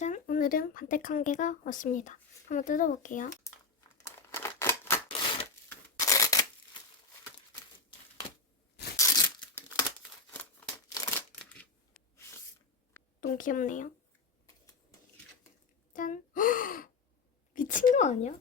짠! 오늘은 반택 한 개가 왔습니다. 한번 뜯어볼게요. 너무 귀엽네요. 짠! 미친 거 아니야?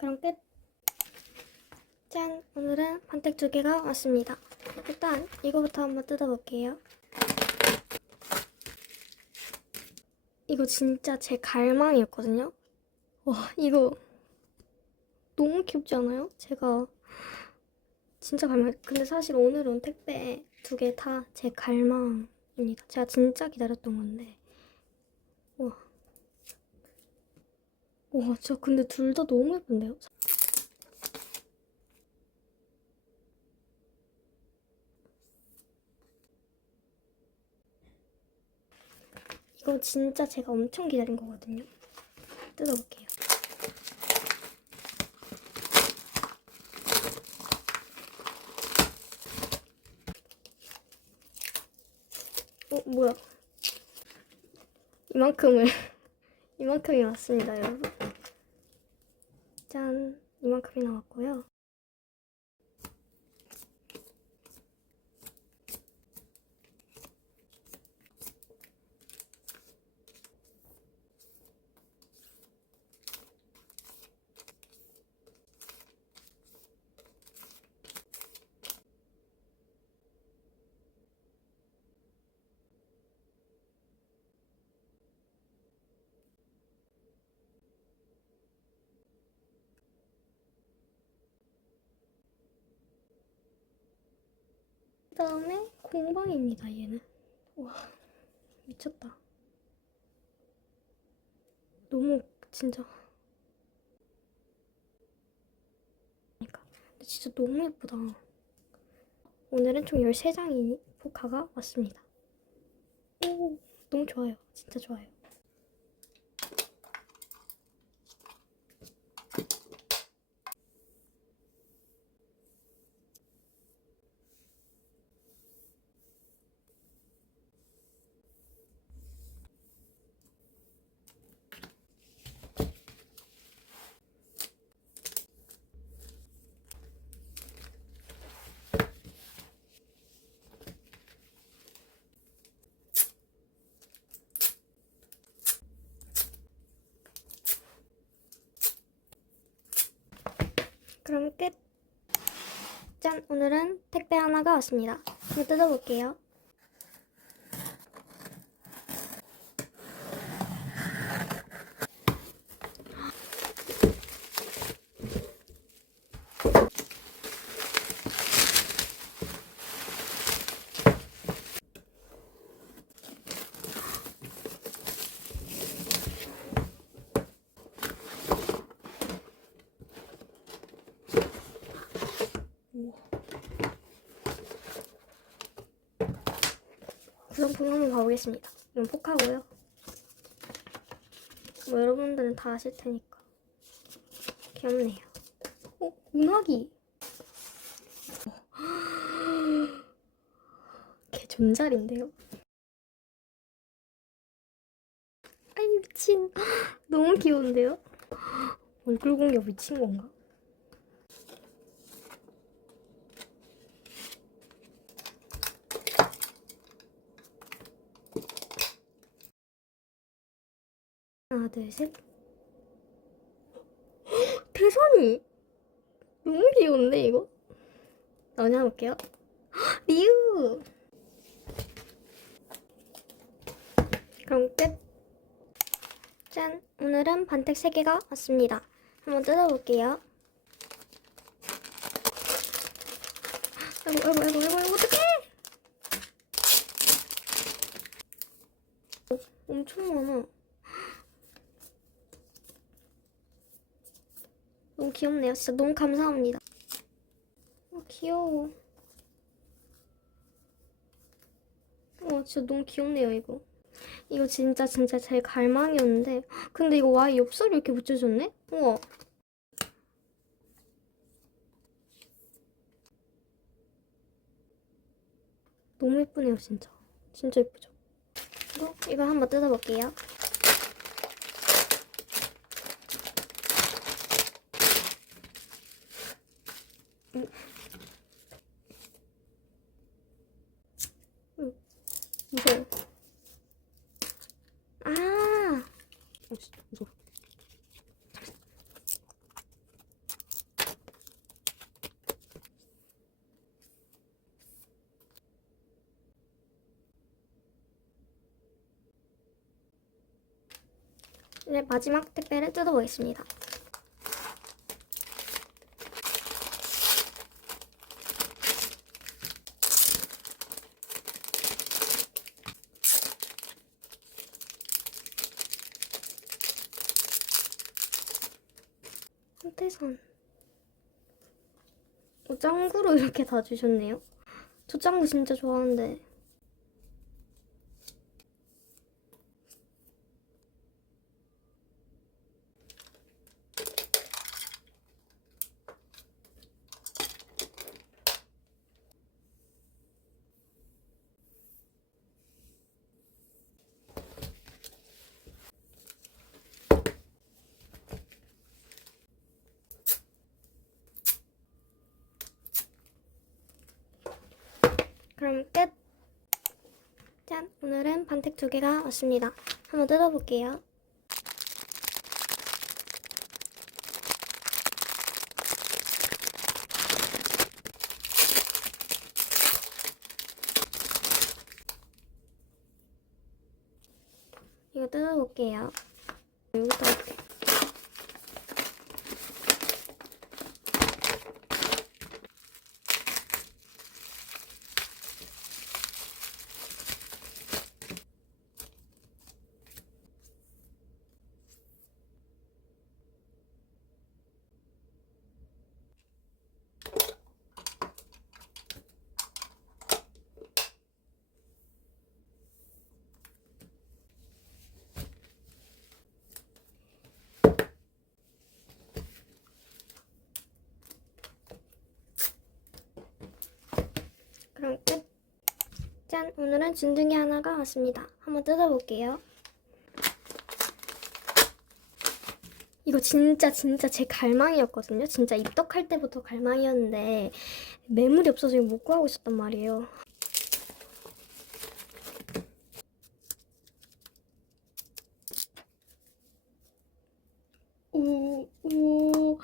그럼 끝. 짠! 오늘은 반택 두 개가 왔습니다. 일단 이거부터 한번 뜯어볼게요. 이거 진짜 제 갈망이었거든요. 와, 이거 너무 귀엽지 않아요? 제가 진짜 갈망. 근데 사실 오늘 온 택배 두 개 다 제 갈망입니다. 제가 진짜 기다렸던 건데. 와, 진짜 근데 둘 다 너무 예쁜데요? 이거 진짜 제가 엄청 기다린 거거든요. 뜯어볼게요. 어, 뭐야? 이만큼을, 이만큼이 왔습니다, 여러분. 짠, 이만큼이 나왔고요. 그 다음에 공방입니다. 얘는 와 미쳤다. 너무 진짜. 그러니까 근데 진짜 너무 예쁘다. 오늘은 총 13장이 포카가 왔습니다. 오 너무 좋아요. 진짜 좋아요. 그럼 끝. 짠! 오늘은 택배 하나가 왔습니다. 한번 뜯어볼게요. 구성품 한번 봐보겠습니다. 이건 포카고요. 뭐 여러분들은 다 아실 테니까. 귀엽네요. 어, 운하기. 걔 존잘인데요? 아이 미친. 너무 귀여운데요? 얼굴 공격 미친 건가? 하나, 둘, 셋. 대선이! 너무 귀여운데, 이거? 나오냐 볼게요. 리우! 그럼 끝. 짠! 오늘은 반택 3개가 왔습니다. 한번 뜯어볼게요. 아이고, 아이고, 아이고, 아이고, 아이고, 어떡해! 어, 엄청 많아. 너무 귀엽네요. 진짜 너무 감사합니다. 어, 귀여워. 와, 진짜 너무 귀엽네요, 이거. 이거 진짜 진짜 제 갈망이었는데. 근데 이거 와, 엽서를 이렇게 붙여줬네? 우와. 너무 예쁘네요, 진짜. 진짜 예쁘죠? 이거 한번 뜯어볼게요. 음. 음, 무서워. 아, 어, 진짜 무서워. 이제 마지막 택배를 뜯어보겠습니다. 호태선. 어, 짱구로 이렇게 다 주셨네요. 저 짱구 진짜 좋아하는데. 그럼 끝. 짠, 오늘은 반택 두 개가 왔습니다. 한번 뜯어볼게요. 이거 뜯어볼게요. 여기다 그럼 끝. 짠! 오늘은 진등이 하나가 왔습니다. 한번 뜯어볼게요. 이거 진짜 진짜 제 갈망이었거든요. 진짜 입덕할 때부터 갈망이었는데 매물이 없어서 이거 못 구하고 있었단 말이에요. 오, 오.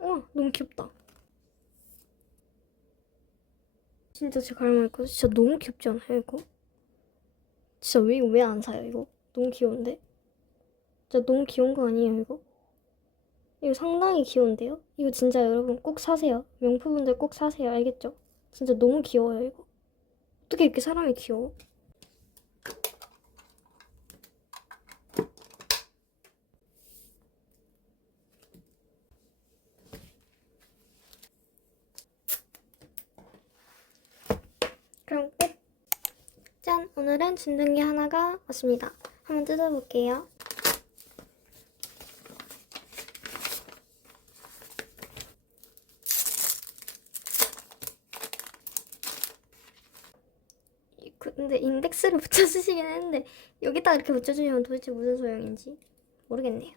와, 너무 귀엽다. 진짜 제 갈망이거 진짜 너무 귀엽지 않아요, 이거? 진짜 왜, 왜 안 사요, 이거? 너무 귀여운데? 진짜 너무 귀여운 거 아니에요, 이거? 이거 상당히 귀여운데요? 이거 진짜 여러분 꼭 사세요. 명품분들 꼭 사세요, 알겠죠? 진짜 너무 귀여워요, 이거. 어떻게 이렇게 사람이 귀여워? 그럼 끝. 짠! 오늘은 진등기 하나가 왔습니다. 한번 뜯어볼게요. 이- 근데 인덱스를 붙여주시긴 했는데 여기다 이렇게 붙여주면 도대체 무슨 소용인지 모르겠네요.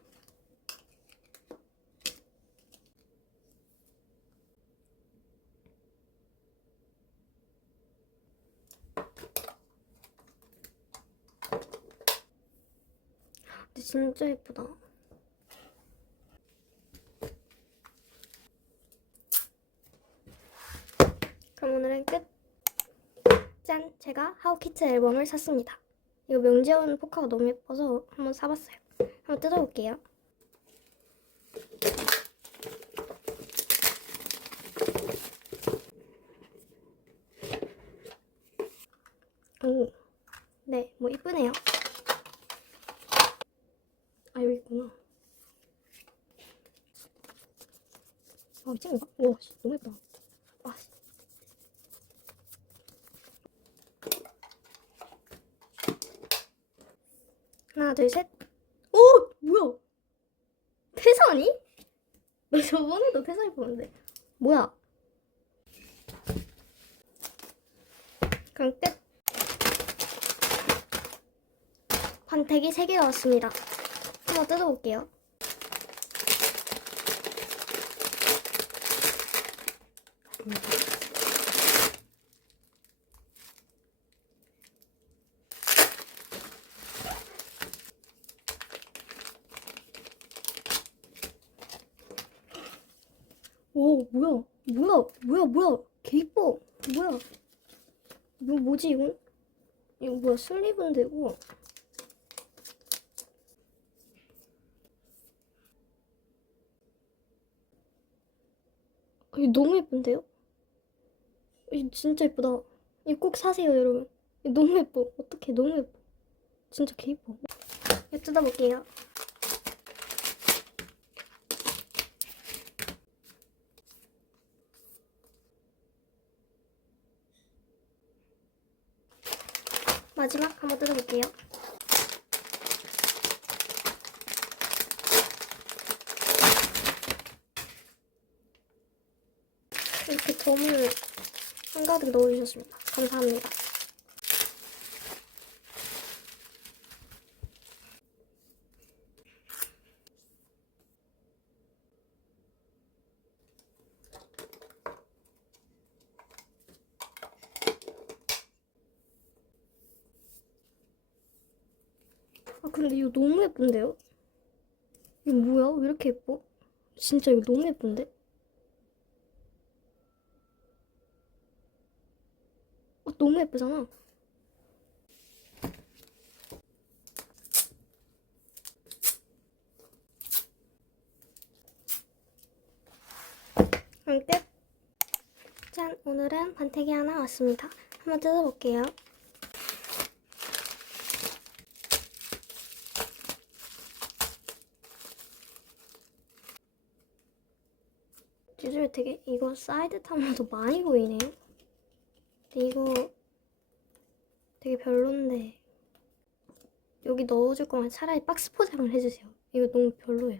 근데 진짜 예쁘다. 그럼 오늘은 끝. 짠! 제가 하우키트 앨범을 샀습니다. 이거 명지원 포카가 너무 예뻐서 한번 사봤어요. 한번 뜯어볼게요. 오, 네, 뭐 이쁘네요. 아 여기 있구나. 아 미친 건가? 와, 씨, 너무 예쁘다. 아, 씨. 하나, 둘, 셋. 오, 뭐야? 태산이? 나 저번에도 태산이 보는데. 뭐야? 그럼 끝. 판택이 3개 나왔습니다. 한번 뜯어볼게요. 오, 뭐야? 뭐야? 뭐야? 뭐야? 개 이뻐. 뭐야? 이거 뭐지, 이거? 이거 뭐야? 슬리브인데, 우와. 아, 이거 너무 예쁜데요? 진짜 예쁘다. 이거 꼭 사세요, 여러분. 너무 예뻐. 어떡해, 너무 예뻐. 진짜 개 예뻐. 이거 뜯어볼게요. 마지막 한번 뜯어볼게요. 이렇게 점을 한가득 넣어주셨습니다. 감사합니다. 아 근데 이거 너무 예쁜데요? 이거 뭐야? 왜 이렇게 예뻐? 진짜 이거 너무 예쁜데? 아, 너무 예쁘잖아. 그럼 끝. 짠, 오늘은 반태기 하나 왔습니다. 한번 뜯어볼게요. 요즘에 되게 이거 사이드 탐험도 많이 보이네요. 근데 이거 되게 별론데 여기 넣어줄 거면 차라리 박스 포장을 해주세요. 이거 너무 별로예요.